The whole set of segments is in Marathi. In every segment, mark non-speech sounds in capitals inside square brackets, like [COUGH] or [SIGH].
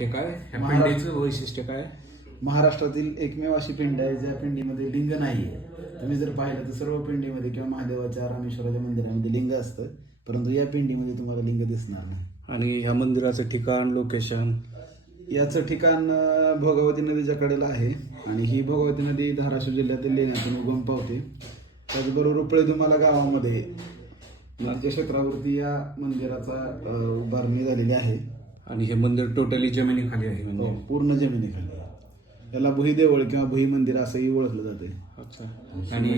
हे काय? ह्या पिंडीचं वैशिष्ट्य काय? महाराष्ट्रातील एकमेव अशी पिंड आहे ज्या पिंडीमध्ये लिंग नाही तुम्ही जर पाहिलं तर सर्व पिंडीमध्ये किंवा महादेवाच्या रामेश्वराच्या मंदिरामध्ये लिंग असतं. परंतु या पिंडीमध्ये तुम्हाला लिंग दिसणार नाही. आणि ह्या मंदिराचं ठिकाण लोकेशन याचं ठिकाण अं, भोगावती नदीच्या कडेला आहे. आणि ही भोगावती नदी धाराशिव जिल्ह्यातील लेण्यातून उगम पावते. त्याचबरोबर उपळे दुमाला गावामध्ये नदीच्या क्षेत्रावरती या मंदिराचा अं, उभारणी झालेली आहे. आणि हे मंदिर टोटली जमिनीखाली आहे हो, म्हणजे पूर्ण जमिनीखाली याला भुई देवळ किंवा भुई मंदिर असंही ओळखलं जाते अच्छा. आणि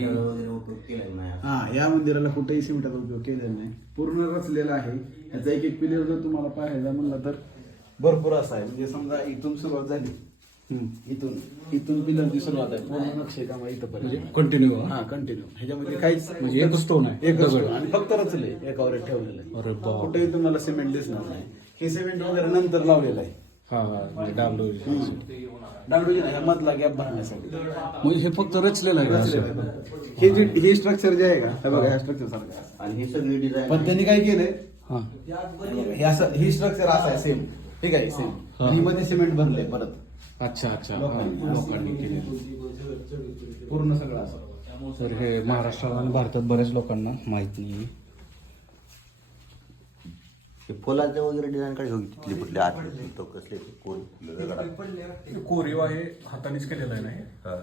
हा या मंदिराला कुठेही सिमेंटाचा उपयोग केलेला नाही. पूर्ण रचलेला आहे. याचा एक एक पिलर जर तुम्हाला पाहायचा म्हणला तर भरपूर असा आहे. म्हणजे समजा इथून सुरुवात झाली. हम्म. इथून इथून पिलरची सुरुवात आहे. पूर्ण नक्षीकाम आहे म्हणजे इथपर्यंत कंटिन्यू हा कंटिन्यू ह्याच्यामध्ये काहीच म्हणजे एकच stone आहे, एकच दगड. stone. आणि फक्त रचले एकावर एक ठेवलेलं आहे. अरे बाप. कुठेही तुम्हाला सिमेंट दिसणार नाही. हे सिमेंट वगैरे नंतर लावलेलं आहे. हा हा म्हणजे डाबलो डांडूजी नाही, हा मधला गॅप भरण्यासाठी. म्हणजे हे फक्त रचलेलं आहे का असं? हे जे हे स्ट्रक्चर जे आहे का? हे बघा ह्या स्ट्रक्चर सारखं. आहे. आणि ही सगळी डिझाईन पण त्यांनी काय केलंय? हा. हे असं ही स्ट्रक्चर असं आहे सेम ठीक आहे सेम हा. आणि मध्ये सिमेंट भरलंय परत. अच्छा अच्छा. हा, लोकांनी. लोकांनी केलेलं. पूर्ण सगळं असं. तर हे महाराष्ट्रात आणि भारतात बऱ्याच लोकांना माहीत नाही हे फुलाचं वगैरे डिझाईन काढ घेऊ तिथली कुठली आत तो कसले कोण? दगडात कोरीव आहे हातानेच केलेला आहे ना हे? हा.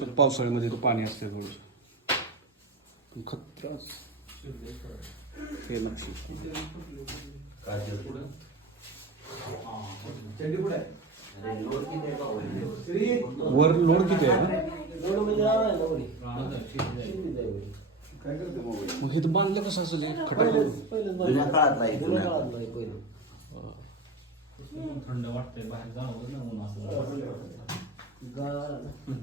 तर पावसाळ्यामध्ये तो पाणी असते थोडं खत्राच हे? वर? लोड किती आहे? ना काय करते मोबाईल मग हे तर बांधलं कसं असेल? हे खटाक जुन्या काळातला आहे जुन्या काळातला. थंड वाटतंय बाहेर जावं ना ऊन असं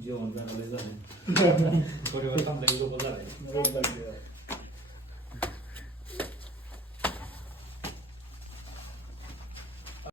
जेवण करायला झालं. [LAUGHS] परिवार थांबला की लोक झाले.